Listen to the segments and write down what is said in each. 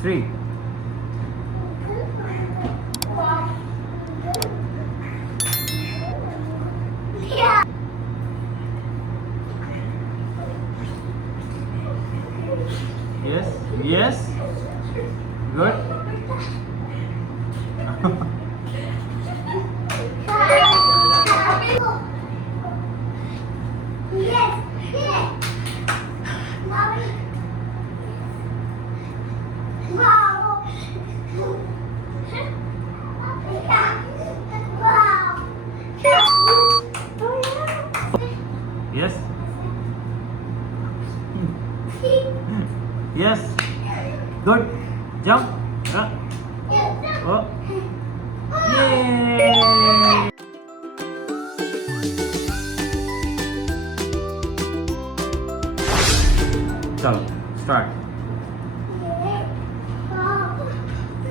Three. Yes, yes. Good. Yes. Yes. Good. Jump. Oh. Yay! Chalo, start.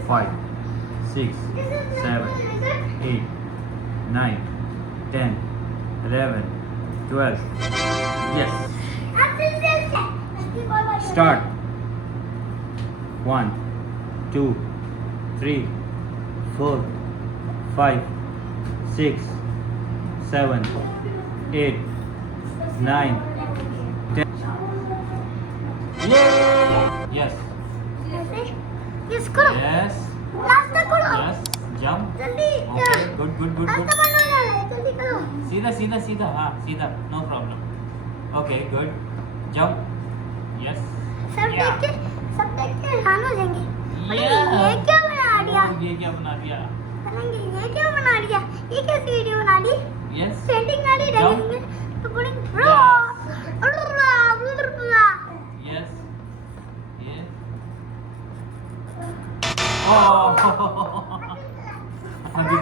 5, 6, 7, 8, 9, 10, 11, 12. Yes. Start. 1, 2, 3, 4, 5, 6, 7, 8, 9, 10. Yay! Yes. Yes, karo. Yes. Last na karo. Yes. Jump. Jaldi. Okay. Good, good, good, Last good. na banana hai. Jaldi karo. सीधा सीधा सीधा हाँ सीधा no problem okay good jump yes सब देख के हैरान हो जाएंगे। बोलेंगे, Yeah. ये क्या बना दिया? ये क्या बना दिया बोलेंगे, ये क्या बना दिया? ये कैसी वीडियो बना दी? यस पेंटिंग ना दी Jump. रहेंगे तो बोलेंगे यस यस ओह अभी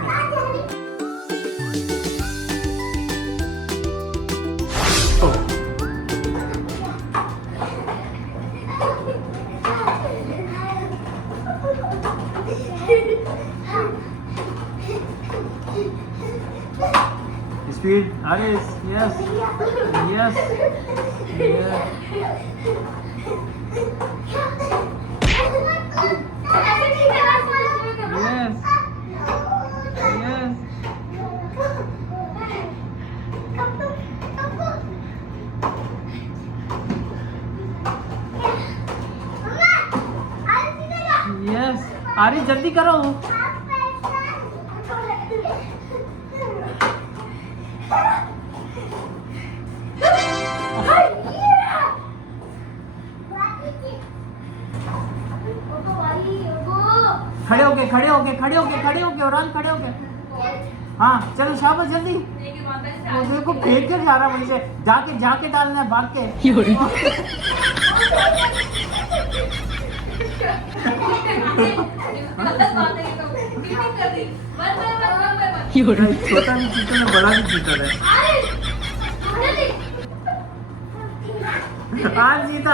Speed, Aris, yes, yes, yes. Yes. Yes. Yes. Aris जल्दी करो खड़े होके खड़े होके खड़े होके खड़े होके और खड़े होके हाँ चलो शाबाश जल्दी वो देखो फेंक के जा रहा वहीं से जाके जाके डालना है भाग के छोटा भी चीटर है बड़ा भी चीटर है आज जीता